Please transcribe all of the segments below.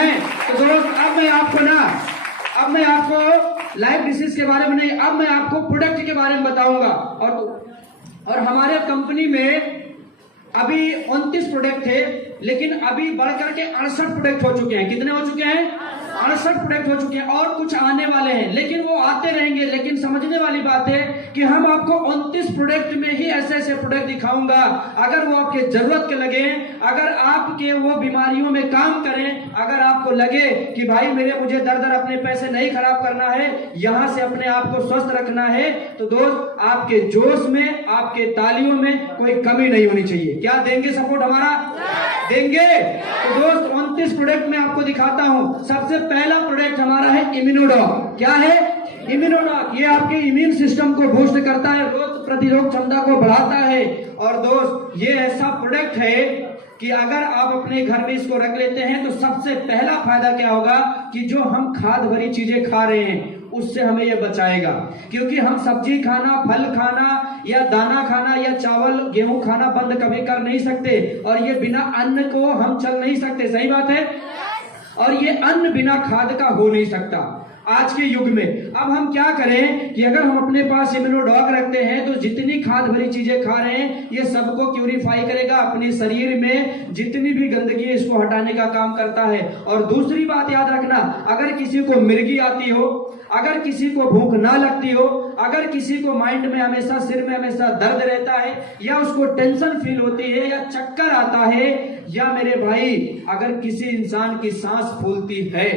हैं। तो दोस्त अब मैं आपको लाइफ डिसीज के बारे में नहीं, अब मैं आपको प्रोडक्ट के बारे में बताऊंगा। और हमारे कंपनी में अभी 29 प्रोडक्ट थे, लेकिन अभी बढ़कर के 68 प्रोडक्ट हो चुके हैं। कितने हो चुके हैं? 68 प्रोडक्ट हो चुके हैं और कुछ आने वाले हैं, लेकिन वो आते रहेंगे। लेकिन समझने वाली बात है कि हम आपको 29 प्रोडक्ट में ही ऐसे ऐसे प्रोडक्ट दिखाऊंगा, अगर वो आपके जरूरत के लगे, अगर आपके वो बीमारियों में काम करें, अगर आपको लगे कि भाई मुझे दर अपने पैसे नहीं खराब करना है, यहां से अपने आप को स्वस्थ रखना है, तो दोस्त आपके जोश में, आपके तालियों में कोई कमी नहीं होनी चाहिए। क्या देंगे सपोर्ट हमारा? देंगे। तो दोस्त 29 प्रोडक्ट में आपको दिखाता हूं। सबसे पहला प्रोडक्ट हमारा है इम्यूनोडॉक। क्या है? इम्यूनोडॉक। ये आपके इम्यून सिस्टम को बूस्ट करता है, रोग प्रतिरोध क्षमता को बढ़ाता है। और दोस्त ये ऐसा प्रोडक्ट है कि अगर आप अपने घर में इसको रख लेते हैं तो सबसे पहला फायदा क्या होगा कि जो हम खाद भरी चीजें खा रहे हैं उससे हमें यह बचाएगा। क्योंकि हम सब्जी खाना, फल खाना या दाना खाना या चावल गेहूं खाना बंद कभी कर नहीं सकते, और ये बिना अन्न को हम चल नहीं सकते। सही बात है। और ये अन्न बिना खाद का हो नहीं सकता आज के युग में। अब हम क्या करें कि अगर हम अपने पास इम्यूनोडॉक रखते हैं तो जितनी खाद भरी चीजें खा रहे हैं ये सबको प्यूरिफाई करेगा, अपने शरीर में जितनी भी गंदगी है इसको हटाने का काम करता है। और दूसरी बात याद रखना, अगर किसी को मिर्गी आती हो, अगर किसी को भूख ना लगती हो, अगर किसी को माइंड में हमेशा, सिर में हमेशा दर्द रहता है, या उसको टेंशन फील होती है, या चक्कर आता है, या मेरे भाई अगर किसी इंसान की सांस फूलती है,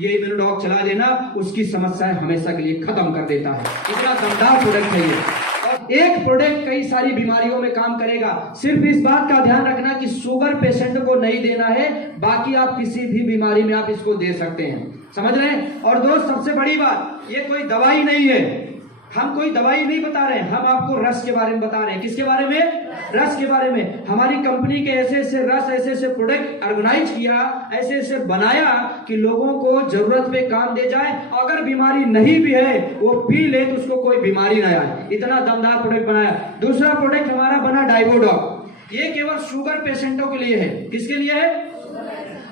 ये इम्यूनोडॉक चला देना उसकी समस्याएं हमेशा के लिए खत्म कर देता है। इतना दमदार प्रोडक्ट है ये। और एक प्रोडक्ट कई सारी बीमारियों में काम करेगा। सिर्फ इस बात का ध्यान रखना कि शुगर पेशेंट को नहीं देना है, बाकी आप किसी भी बीमारी में आप इसको दे सकते हैं। समझ रहे हैं? और दोस्त सबसे बड़ी बात, ये कोई दवाई नहीं है, हम कोई दवाई नहीं बता रहे हैं, हम आपको रस के बारे में बता रहे हैं। किसके बारे में? रस के बारे में। हमारी कंपनी के ऐसे ऐसे रस, ऐसे ऐसे प्रोडक्ट ऑर्गेनाइज किया, ऐसे ऐसे बनाया कि लोगों को जरूरत पे काम दे जाए। अगर बीमारी नहीं भी है वो पी ले तो उसको कोई बीमारी ना आए, इतना दमदार प्रोडक्ट बनाया। दूसरा प्रोडक्ट हमारा बना डाइवोडॉक। ये केवल शुगर पेशेंटों के लिए है। किसके लिए है?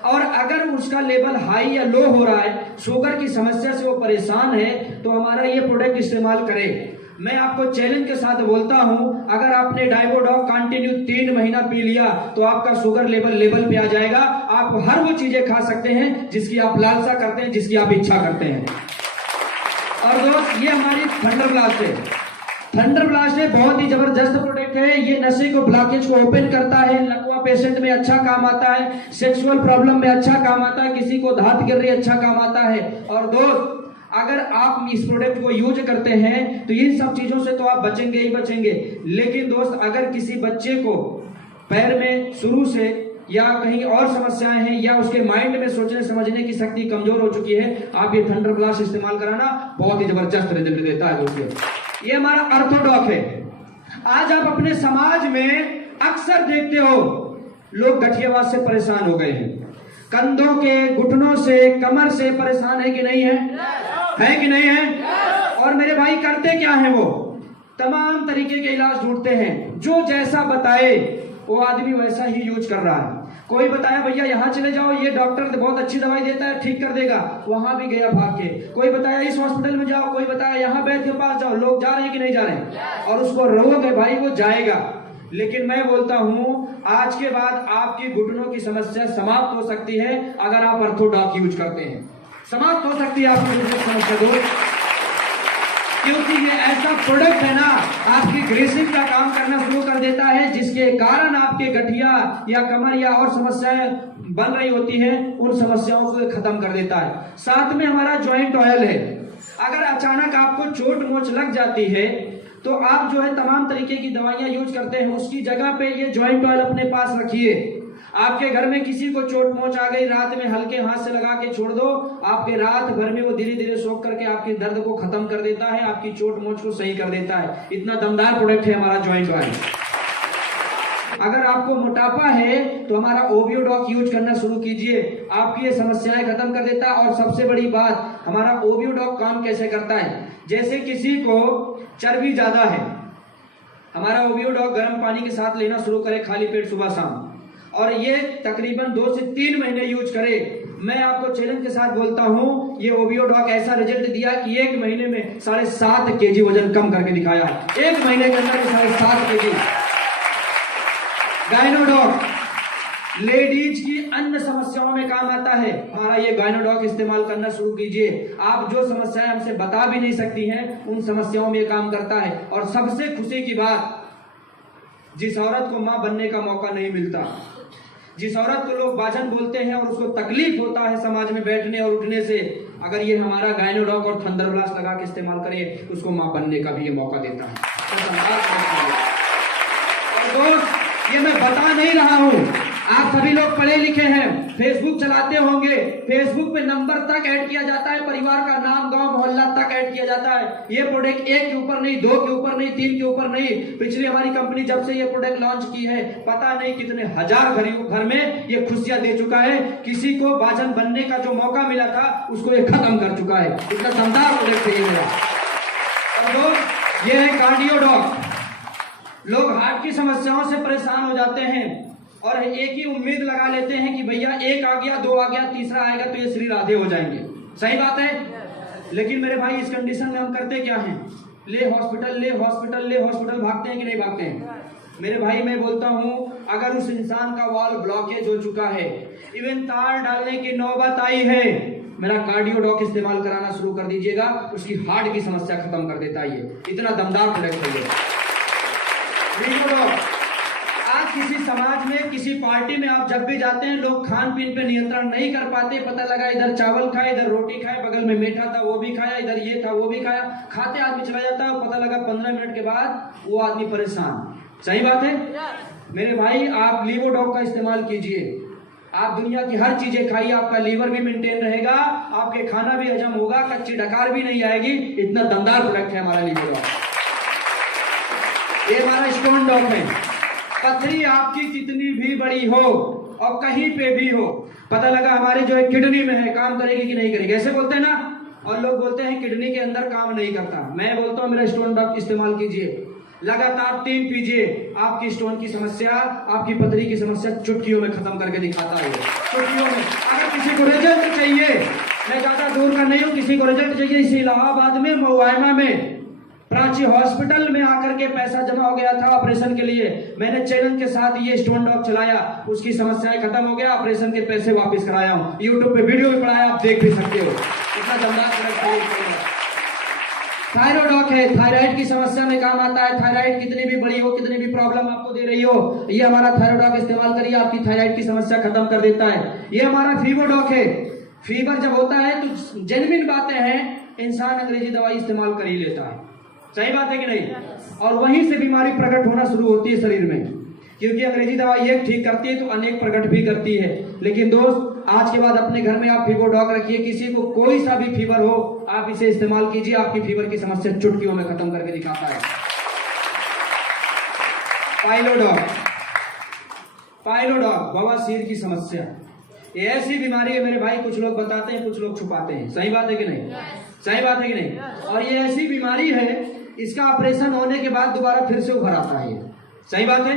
और अगर उसका लेवल हाई या लो हो रहा है, शुगर की समस्या से वो परेशान है, तो हमारा ये प्रोडक्ट इस्तेमाल करें। मैं आपको चैलेंज के साथ बोलता हूं, अगर आपने डाइवोडॉक कंटिन्यू 3 महीना पी लिया तो आपका शुगर लेवल पे आ जाएगा। आप हर वो चीजें खा सकते हैं जिसकी आप लालसा करते हैं, जिसकी आप इच्छा करते हैं। और दोस्त ये हमारी थंडर ब्लास्ट है। थंडर ब्लास्ट है बहुत ही जबरदस्त प्रोडक्ट है। ये नशे को, ब्लॉकेज को ओपन करता है, लकवा पेशेंट में अच्छा काम आता है, सेक्सुअल प्रॉब्लम में अच्छा काम आता है, किसी को धात गिर रही अच्छा काम आता है। और दोस्त अगर आप इस प्रोडक्ट को यूज करते हैं तो इन सब चीजों से तो आप बचेंगे ही बचेंगे। लेकिन दोस्त अगर किसी बच्चे को पैर में शुरू से या कहीं और समस्याएं हैं, या उसके माइंड में सोचने समझने की शक्ति कमजोर हो चुकी है, आप ये थंडर ब्लास्ट इस्तेमाल कराना बहुत ही जबरदस्त रिजल्ट देता है दोस्तों। ये हमारा ऑर्थोडॉक है। आज आप अपने समाज में अक्सर देखते हो लोग गठियावाद से परेशान हो गए हैं, कंधों के, घुटनों से, कमर से परेशान है कि नहीं है? है कि नहीं है? और मेरे भाई करते क्या है, वो तमाम तरीके के इलाज ढूंढते हैं। जो जैसा बताए वो आदमी वैसा ही यूज कर रहा है। कोई बताया भैया यहाँ चले जाओ, ये डॉक्टर बहुत अच्छी दवाई देता है, ठीक कर देगा, वहां भी गया भाग के। कोई बताया इस हॉस्पिटल में जाओ, कोई बताया यहाँ वैद्य के पास जाओ। लोग जा रहे हैं कि नहीं जा रहे हैं? और उसको रोगे भाई वो जाएगा। लेकिन मैं बोलता हूं आज के बाद आपकी घुटनों की समस्या समाप्त हो सकती है अगर आप ऑर्थोडॉक यूज करते हैं। समाप्त हो सकती है आपकी घुटनों की समस्या दूर, क्योंकि ये ऐसा प्रोडक्ट है ना, आपकी ग्रेसिंग का काम करना शुरू कर देता है, जिसके कारण आपके गठिया या कमर या और समस्याएं बन रही होती हैं, उन समस्याओं को खत्म कर देता है। साथ में हमारा जॉइंट ऑयल है। अगर अचानक आपको चोट मोच लग जाती है तो आप जो है तमाम तरीके की दवाइयां यूज करते हैं, उसकी जगह पे ये जॉइंट ऑयल अपने पास रखिए। आपके घर में किसी को चोट मोच आ गई, रात में हल्के हाथ से लगा के छोड़ दो, आपके रात भर में वो धीरे धीरे सोख करके आपके दर्द को खत्म कर देता है, आपकी चोट मोच को सही कर देता है। इतना दमदार प्रोडक्ट है हमारा जॉइंट ऑयल। अगर आपको मोटापा है तो हमारा ओबियोडॉक यूज करना शुरू कीजिए, आपकी ये समस्याएं खत्म कर देता है। और सबसे बड़ी बात, हमारा ओबियोडॉक काम कैसे करता है, जैसे किसी को चर्बी ज्यादा है, हमारा ओबियोडॉक गर्म पानी के साथ लेना शुरू करे खाली पेट सुबह शाम, और ये तकरीबन 2 से 3 महीने यूज करे मैं आपको चैलेंज के साथ बोलता हूं, ये ओबियोडॉक ऐसा रिजल्ट दिया कि 1 महीने में 7.5 केजी वजन कम करके दिखाया। 1 महीने के अंदर 7.5 केजी। गायनोडॉक लेडीज की अन्य समस्याओं में काम आता है। हमारा ये गायनोडॉक इस्तेमाल करना शुरू कीजिए। आप जो समस्याएं हमसे बता भी नहीं सकती हैं, उन समस्याओं में काम करता है। और सबसे खुशी की बात, जिस औरत को मां बनने का मौका नहीं मिलता, जिस औरत को लोग बाजन बोलते हैं और उसको तकलीफ होता है समाज में बैठने और उठने से, अगर ये हमारा गायनोडॉक और थंडर ब्लास्ट लगा के इस्तेमाल करे, उसको मां बनने का भी ये मौका देता है। और दोस्त, ये मैं बता नहीं रहा हूं, आप सभी लोग पढ़े लिखे हैं, फेसबुक चलाते होंगे। फेसबुक पे नंबर तक ऐड किया जाता है, परिवार का नाम, गांव, मोहल्ला तक ऐड किया जाता है। ये प्रोडक्ट 1 के ऊपर नहीं, 2 के ऊपर नहीं, 3 के ऊपर नहीं। पिछली हमारी कंपनी जब से ये प्रोडक्ट लॉन्च की है, पता नहीं कितने हजार घर में ये खुशियां दे चुका है। किसी को बाजन बनने का जो मौका मिला था, उसको ये खत्म कर चुका है। इतना दमदार प्रोडक्ट है ये मेरा। और दोस्त, ये है कार्डियोडॉक। लोग हार्ट की समस्याओं से परेशान हो जाते हैं और एक ही उम्मीद लगा लेते हैं कि भैया 1 आ गया, 2 आ गया, तीसरा आएगा तो ये श्री राधे हो जाएंगे। सही बात है। लेकिन मेरे भाई, इस कंडीशन में हम करते क्या हैं? ले हॉस्पिटल, ले हॉस्पिटल, ले हॉस्पिटल, भागते हैं कि नहीं भागते हैं? मेरे भाई, मैं बोलता हूं, अगर उस इंसान का वॉल ब्लॉकेज हो चुका है, इवन तार डालने की नौबत आई है, मेरा कार्डियोडॉक इस्तेमाल कराना शुरू कर दीजिएगा। उसकी हार्ट की समस्या खत्म कर देता है ये। इतना दमदार प्रोडक्ट है ये। आज किसी समाज में, किसी पार्टी में आप जब भी जाते हैं, लोग खान पीन पे नियंत्रण नहीं कर पाते। पता लगा इधर चावल खाए, इधर रोटी खाए, बगल में मीठा था वो भी खाया, इधर ये था वो भी खाया, खाते आदमी चला जाता है। पता लगा 15 मिनट के बाद वो आदमी परेशान। सही बात है मेरे भाई। आप लीवोडॉक का इस्तेमाल कीजिए। आप दुनिया की हर चीजें खाइए, आपका लीवर भी मेंटेन रहेगा, आपके खाना भी हजम होगा, कच्ची डकार भी नहीं आएगी। इतना दमदार प्रोडक्ट है हमारा लीवोडॉक। ये हमारा स्टोन डॉक है। पथरी आपकी कितनी भी बड़ी हो और कहीं पे भी हो, पता लगा हमारे जो है किडनी में है, काम करेगी कि नहीं करेगी, ऐसे बोलते हैं ना। और लोग बोलते हैं किडनी के अंदर काम नहीं करता। मैं बोलता हूं, मेरा स्टोन डॉक इस्तेमाल कीजिए, लगातार 3 पीजिए। आपकी स्टोन की समस्या, आपकी पथरी की समस्या चुटकियों में खत्म करके दिखाता है। चुटकियों में। अगर किसी को रिजल्ट चाहिए, मैं ज्यादा दूर का नहीं हूं, किसी को रिजल्ट चाहिए, इसी इलाहाबाद में, मोवाइमा में, प्राची हॉस्पिटल में आकर के पैसा जमा हो गया था ऑपरेशन के लिए, मैंने चैलेंज के साथ ये स्टोन डॉक चलाया, उसकी समस्याएं खत्म हो गया, ऑपरेशन के पैसे वापस कराया हूं। यूट्यूब पे वीडियो भी पढ़ाया, आप देख भी सकते हो। इतना दमदार प्रोडक्ट है। थायरोडॉक है, थायराइड की समस्या में काम आता है। थायराइड कितनी भी बड़ी हो, कितनी भी प्रॉब्लम आपको दे रही हो, ये हमारा थायरोडॉक इस्तेमाल करिए, आपकी थायराइड की समस्या खत्म कर देता है। ये हमारा फीवरडॉक है। फीवर जब होता है तो जेन्युइन बातें हैं, इंसान अंग्रेजी दवाई इस्तेमाल कर ही लेता है। सही बात है कि नहीं? और वहीं से बीमारी प्रकट होना शुरू होती है शरीर में, क्योंकि अंग्रेजी दवाई एक ठीक करती है तो अनेक प्रकट भी करती है। लेकिन दोस्त, आज के बाद अपने घर में आप फीवरडॉक रखिए। किसी को कोई सा भी फीवर हो, आप इसे इस्तेमाल कीजिए, आपकी फीवर की समस्या चुटकियों में खत्म करके दिखाता है। पाइलोडॉक, पाइलोडॉक बवासीर की समस्या, ये ऐसी बीमारी है मेरे भाई, कुछ लोग बताते हैं, कुछ लोग छुपाते हैं। सही बात है कि नहीं? सही बात है कि नहीं? और ये ऐसी बीमारी है, इसका ऑपरेशन होने के बाद दोबारा फिर से उभर आता है। सही बात है?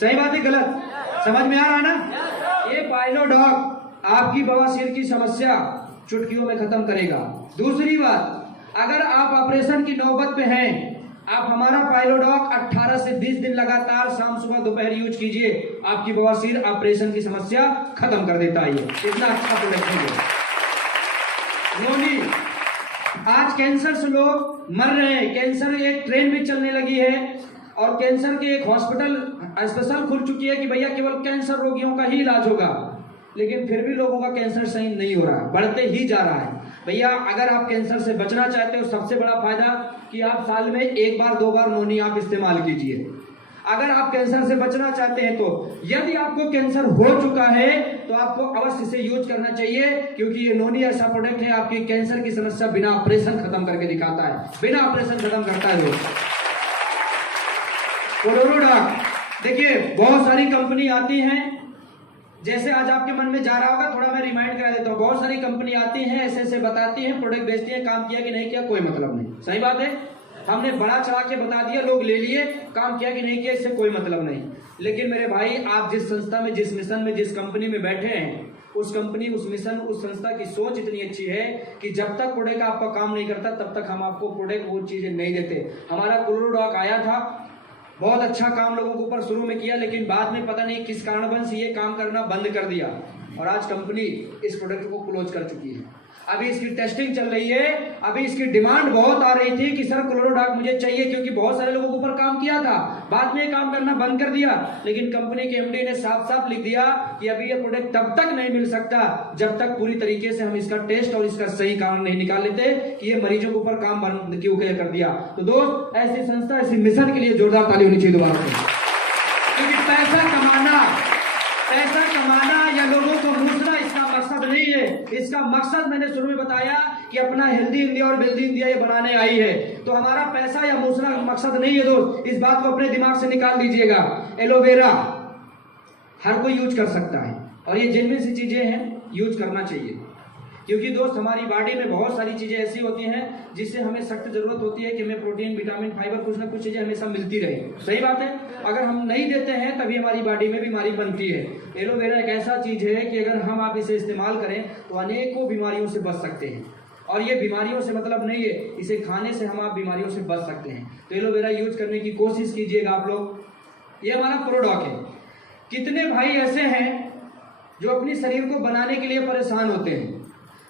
सही बात है गलत? समझ में आ रहा है ना? ये पाइलोडॉक आपकी बवासीर की समस्या चुटकियों में खत्म करेगा। दूसरी बात, अगर आप ऑपरेशन की नौबत पे हैं, आप हमारा पाइलोडॉक 18 से 20 दिन लगातार शाम सुबह दोपहर यूज कीजिए, आपकी बवासीर ऑपरेशन की समस्या खत्म कर देता है। इतना अच्छा प्रोडक्ट है। नोनी, आज कैंसर से लोग मर रहे हैं। कैंसर एक ट्रेन भी चलने लगी है और कैंसर के एक हॉस्पिटल स्पेशल खुल चुकी है कि भैया केवल कैंसर रोगियों का ही इलाज होगा। लेकिन फिर भी लोगों का कैंसर सही नहीं हो रहा है, बढ़ते ही जा रहा है। भैया, अगर आप कैंसर से बचना चाहते हो, सबसे बड़ा फायदा कि आप साल में 1 बार 2 बार नोनी आप इस्तेमाल कीजिए। अगर आप कैंसर से बचना चाहते हैं तो, यदि आपको कैंसर हो चुका है तो आपको अवश्य इसे यूज करना चाहिए, क्योंकि ये नोनी ऐसा प्रोडक्ट है, आपकी कैंसर की समस्या बिना ऑपरेशन खत्म करके दिखाता है, बिना ऑपरेशन खत्म करता है। कोलोरोडॉक, देखिए बहुत सारी कंपनी आती हैं, जैसे आज आपके मन में जा रहा होगा, थोड़ा मैं रिमाइंड करा देता हूँ। बहुत सारी कंपनी आती हैं, ऐसे ऐसे बताती हैं, प्रोडक्ट बेचती हैं, काम किया कि नहीं किया कोई मतलब नहीं। सही बात है, हमने बड़ा चढ़ा के बता दिया, लोग ले लिए, काम किया कि नहीं किया इससे कोई मतलब नहीं। लेकिन मेरे भाई, आप जिस संस्था में, जिस मिशन में, जिस कंपनी में बैठे हैं, उस कंपनी, उस मिशन, उस संस्था की सोच इतनी अच्छी है कि जब तक प्रोडक्ट आपका काम नहीं करता तब तक हम आपको प्रोडक्ट वो चीजें नहीं देते। हमारा क्लोरोडॉक आया था, बहुत अच्छा काम लोगों के ऊपर शुरू में किया, लेकिन बाद में पता नहीं किस कारणवश ये काम करना बंद कर दिया और आज कंपनी इस प्रोडक्ट को क्लोज कर चुकी है। अभी इसकी टेस्टिंग चल रही है। अभी इसकी डिमांड बहुत आ रही थी कि सर क्लोरोडॉक मुझे चाहिए, क्योंकि बहुत सारे लोगों के ऊपर काम किया था, बाद में काम करना बंद कर दिया। लेकिन कंपनी के एमडी ने साफ साफ लिख दिया कि अभी ये प्रोडक्ट तब तक नहीं मिल सकता जब तक पूरी तरीके से हम इसका टेस्ट और इसका सही कारण नहीं निकाल लेते कि ये मरीजों के ऊपर काम बंद क्यों कर दिया। तो दोस्त, ऐसी संस्था, ऐसी मिशन के लिए जोरदार ताली होनी चाहिए दोबारा से। क्योंकि पैसा कमाना या लोगों को मूसना इसका मकसद नहीं है। इसका मकसद मैंने शुरू में बताया कि अपना हेल्दी इंडिया और वेल्दी इंडिया ये बनाने आई है। तो हमारा पैसा या मूसना मकसद नहीं है दोस्त, इस बात को अपने दिमाग से निकाल दीजिएगा। एलोवेरा हर कोई यूज कर सकता है और ये जिनमें सी चीजें हैं यूज करना चाहिए, क्योंकि दोस्त हमारी बॉडी में बहुत सारी चीजें ऐसी होती हैं जिससे हमें सख्त जरूरत होती है कि हमें प्रोटीन, विटामिन, फाइबर, कुछ ना कुछ चीजें हमेशा मिलती रहे। सही बात है। अगर हम नहीं देते हैं तभी हमारी बॉडी में बीमारी बनती है। एलोवेरा एक ऐसा चीज है कि अगर हम आप इसे इस्तेमाल करें तो अनेकों बीमारियों से बच सकते हैं। और ये बीमारियों से मतलब नहीं है, इसे खाने से हम आप बीमारियों से बच सकते हैं। तो एलोवेरा यूज करने की कोशिश कीजिएगा आप लोग। ये हमारा प्रोडक्ट है। कितने भाई ऐसे हैं जो अपनी शरीर को बनाने के लिए परेशान होते हैं,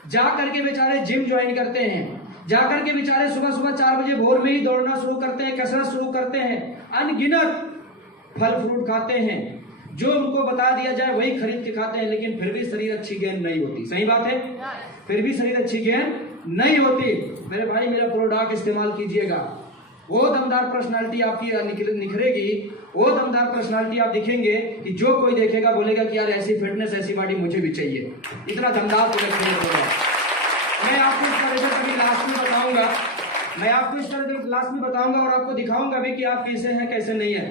जा करके बेचारे जिम ज्वाइन करते हैं, जा करके बेचारे सुबह सुबह 4 बजे भोर में ही दौड़ना शुरू करते हैं, कसरत शुरू करते हैं, अनगिनत फल फ्रूट खाते हैं, जो उनको बता दिया जाए वही खरीद के खाते हैं, लेकिन फिर भी शरीर अच्छी गेंद नहीं होती। सही बात है। फिर भी शरीर अच्छी गेंद नहीं होती। मेरे भाई, मेरा प्रोडक्ट इस्तेमाल कीजिएगा, वो दमदार पर्सनालिटी आपकी निखरेगी, वो दमदार पर्सनालिटी आप दिखेंगे कि जो कोई देखेगा बोलेगा कि यार ऐसी फिटनेस, ऐसी बॉडी मुझे भी चाहिए। इतना दमदार प्रोडक्ट है। मैं आपको इसका रिजल्ट अभी लास्ट में बताऊंगा, और आपको दिखाऊंगा भी कि आप कैसे हैं कैसे नहीं है।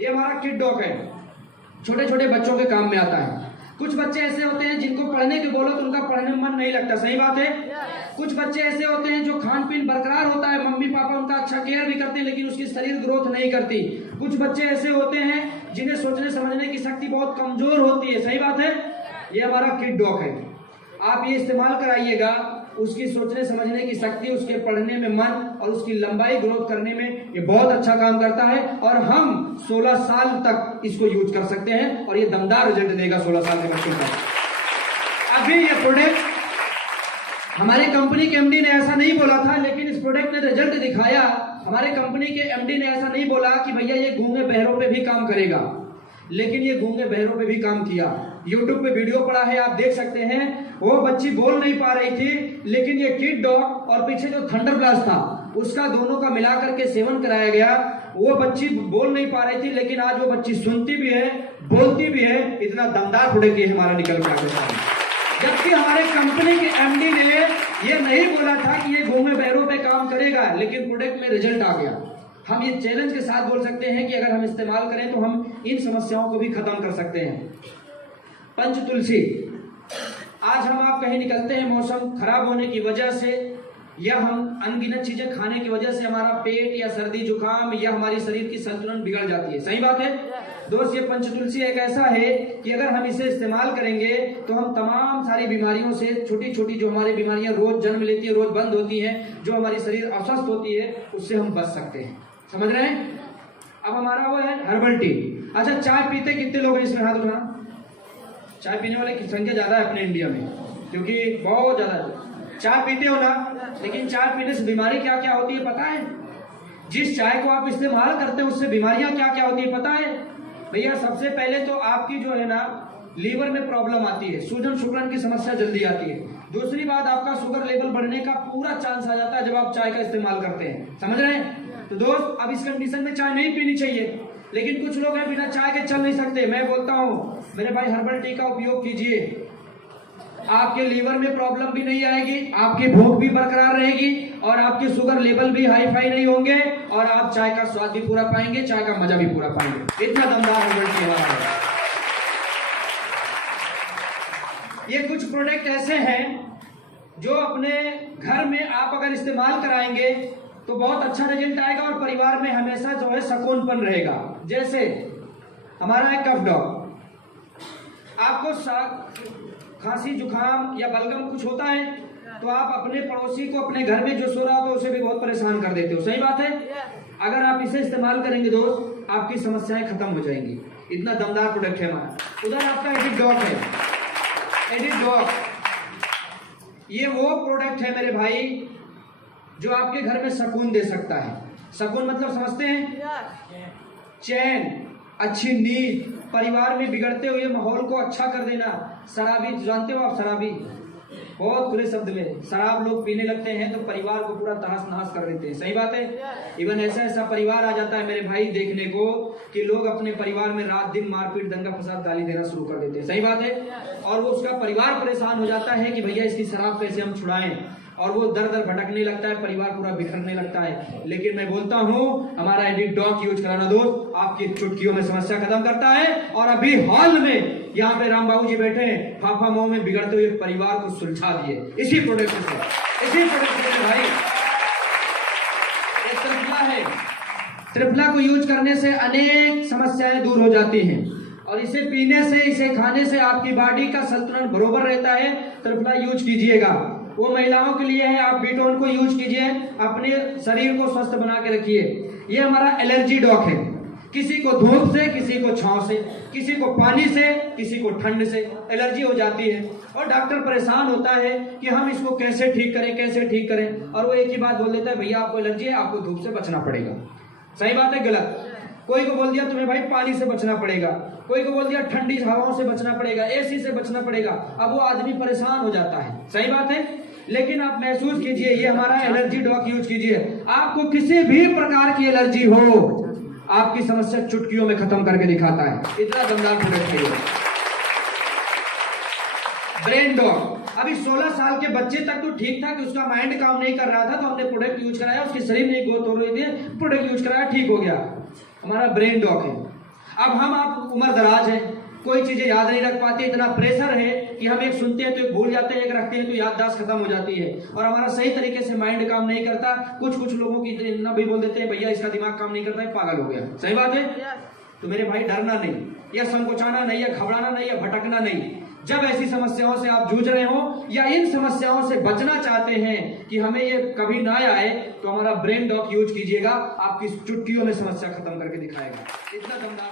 ये हमारा किड डॉग है, छोटे छोटे बच्चों के काम में आता है। कुछ बच्चे ऐसे होते हैं जिनको पढ़ने के बोलो तो उनका पढ़ने में मन नहीं लगता। सही बात है। कुछ बच्चे ऐसे होते हैं जो खान पीन बरकरार होता है, मम्मी पापा उनका अच्छा केयर भी करते हैं, लेकिन उसकी शरीर ग्रोथ नहीं करती। कुछ बच्चे ऐसे होते हैं जिन्हें सोचने समझने की शक्ति बहुत कमजोर होती है। सही बात है। ये हमारा किड डॉग है, आप ये इस्तेमाल कराइएगा। उसकी सोचने समझने की शक्ति, उसके पढ़ने में मन और उसकी लंबाई ग्रोथ करने में ये बहुत अच्छा काम करता है। और हम 16 साल तक इसको यूज कर सकते हैं और ये दमदार रिजल्ट देगा 16 साल के बच्चों का। अभी ये प्रोडक्ट हमारे कंपनी के एमडी ने ऐसा नहीं बोला था, लेकिन इस प्रोडक्ट ने रिजल्ट दिखाया। हमारे कंपनी के एमडी ने ऐसा नहीं बोला कि भैया ये गूंगे बहरों पे भी काम करेगा, लेकिन ये गूंगे बहरों पे भी काम किया। यूट्यूब पे वीडियो पड़ा है, आप देख सकते हैं। वो बच्ची बोल नहीं पा रही थी, लेकिन ये किड डॉग और पीछे जो थंडर ब्लास्ट था उसका दोनों का मिलाकर के सेवन कराया गया। वो बच्ची बोल नहीं पा रही थी, लेकिन आज वो बच्ची सुनती भी है, बोलती भी है। इतना दमदार प्रोडक्ट ये हमारा निकल के आगे था। जबकि हमारे कंपनी के एमडी ने ये नहीं बोला था कि ये गूंगे बहरों पे काम करेगा, लेकिन प्रोडक्ट में रिजल्ट आ गया। हम ये चैलेंज के साथ बोल सकते हैं कि अगर हम इस्तेमाल करें तो हम इन समस्याओं को भी खत्म कर सकते हैं। पंच तुलसी, आज हम आप कहीं निकलते हैं, मौसम खराब होने की वजह से या हम अनगिनत चीजें खाने की वजह से हमारा पेट या सर्दी जुकाम या हमारी शरीर की संतुलन बिगड़ जाती है। सही बात है दोस्त। ये पंच तुलसी एक ऐसा है कि अगर हम इसे इस्तेमाल करेंगे तो हम तमाम सारी बीमारियों से, छोटी छोटी जो हमारी बीमारियां रोज जन्म लेती है, रोज बंद होती हैं, जो हमारी शरीर अस्वस्थ होती है, उससे हम बच सकते हैं। समझ रहे हैं। अब हमारा वो है हर्बल टी। अच्छा, चाय पीते कितने लोग हैं इसमें? हाथ उठाना। चाय पीने वाले की संख्या ज्यादा है अपने इंडिया में, क्योंकि बहुत ज्यादा चाय पीते हो ना। लेकिन चाय पीने से बीमारी क्या क्या होती है पता है? जिस चाय को आप इस्तेमाल करते हैं उससे बीमारियां क्या क्या होती है पता है भैया? सबसे पहले तो आपकी जो है ना लीवर में प्रॉब्लम आती है, सूजन शुक्रण की समस्या जल्दी आती है। दूसरी बात, आपका शुगर लेवल बढ़ने का पूरा चांस आ जाता है जब आप चाय का इस्तेमाल करते हैं। समझ रहे हैं। तो दोस्त, अब इस कंडीशन में चाय नहीं पीनी चाहिए, लेकिन कुछ लोग हैं बिना चाय के चल नहीं सकते। मैं बोलता हूँ मेरे भाई, हर्बल टी का उपयोग कीजिए। आपके लीवर में प्रॉब्लम भी नहीं आएगी, आपकी भूख भी बरकरार रहेगी और आपके शुगर लेवल भी हाई फाई नहीं होंगे और आप चाय का स्वाद भी पूरा पाएंगे, चाय का मजा भी पूरा पाएंगे। इतना दमदार हर्बल टी हमारा है। ये कुछ प्रोडक्ट ऐसे हैं जो अपने घर में आप अगर इस्तेमाल कराएंगे तो बहुत अच्छा रिजल्ट आएगा और परिवार में हमेशा जो है सुकूनपन रहेगा। जैसे हमारा है कफ डॉग। आपको खांसी जुकाम या बलगम कुछ होता है तो आप अपने पड़ोसी को अपने घर में जो सो रहा हो तो उसे भी बहुत परेशान कर देते हो, सही बात है। अगर आप इसे इस्तेमाल करेंगे दोस्त, आपकी समस्याएं खत्म हो जाएंगी। इतना दमदार प्रोडक्ट है हमारा। उधर आपका एडिट डॉग है, एडिट डॉग, ये वो प्रोडक्ट है मेरे भाई जो आपके घर में सुकून दे सकता है। सुकून मतलब समझते हैं? चैन, अच्छी नींद, परिवार में बिगड़ते हुए माहौल को अच्छा कर देना। शराबी जानते हो आप? शराबी, बहुत खुले शब्द में शराब लोग पीने लगते हैं तो परिवार को पूरा तहस नहस कर देते हैं, सही बात है। इवन ऐसा ऐसा परिवार आ जाता है मेरे भाई देखने को कि लोग अपने परिवार में रात दिन मारपीट, दंगा फसाद, गाली देना शुरू कर देते हैं, सही बात है। और वो उसका परिवार परेशान हो जाता है कि भैया इसकी शराब कैसे हम छुड़ाएं, और वो दर दर भटकने लगता है, परिवार पूरा बिखरने लगता है। लेकिन मैं बोलता हूँ हमारा एडिट डॉग यूज कराना दोस्त आपकी चुटकियों में समस्या खत्म करता है। और अभी हाल में यहाँ पे राम बाबू जी बैठे हैं, फाफा मोह में बिगड़ते हुए परिवार को सुलझा दिए इसी प्रोडक्ट से, इसी प्रोडक्ट से भाई। एक त्रिफला है, त्रिफला को यूज करने से अनेक समस्याएं दूर हो जाती हैं, और इसे पीने से, इसे खाने से आपकी बॉडी का संतुलन बरोबर रहता है। त्रिफला यूज कीजिएगा, वो महिलाओं के लिए है। आप बीटोन को यूज कीजिए, अपने शरीर को स्वस्थ बना के रखिए। ये हमारा एलर्जी डॉग है, किसी को धूप से, किसी को छांव से, किसी को पानी से, किसी को ठंड से एलर्जी हो जाती है, और डॉक्टर परेशान होता है कि हम इसको कैसे ठीक करें, कैसे ठीक करें। और वो एक ही बात बोल देता है, भैया आपको एलर्जी है, आपको धूप से बचना पड़ेगा। सही बात है गलत? कोई को बोल दिया तुम्हें भाई पानी से बचना पड़ेगा, कोई को बोल दिया ठंडी हवाओं से बचना पड़ेगा, एसी से बचना पड़ेगा। अब वो आदमी परेशान हो जाता है, सही बात है। लेकिन आप महसूस कीजिए, ये हमारा एलर्जी डॉग यूज कीजिए। आपको किसी भी प्रकार की एलर्जी हो, आपकी समस्या चुटकियों में खत्म करके दिखाता है। इतना दमदार प्रोडक्ट है ये। ब्रेन डॉग, अभी 16 साल के बच्चे तक तो ठीक था कि उसका माइंड काम नहीं कर रहा था, तो हमने प्रोडक्ट यूज कराया, उसके शरीर में ग्रोथ हो रही थी, प्रोडक्ट यूज कराया, ठीक हो गया। हमारा ब्रेन डॉग है। अब हम आप उम्र दराज है, कोई चीजें याद नहीं रख पाते, इतना प्रेशर है कि हम एक सुनते हैं तो एक भूल जाते हैं, एक रखते हैं तो याददाश्त खत्म हो जाती है, और हमारा सही तरीके से माइंड काम नहीं करता। कुछ लोगों की इतना भी बोल देते हैं, भैया इसका दिमाग काम नहीं करता है, पागल हो गया, सही बात है। तो मेरे भाई डरना नहीं, या संकोचाना नहीं, या घबराना नहीं, या भटकना नहीं। जब ऐसी समस्याओं से आप जूझ रहे हो या इन समस्याओं से बचना चाहते हैं कि हमें ये कभी ना आए, तो हमारा ब्रेन डॉग यूज कीजिएगा, आपकी चुटकियों में समस्या खत्म करके दिखाएगा। इतना दमदार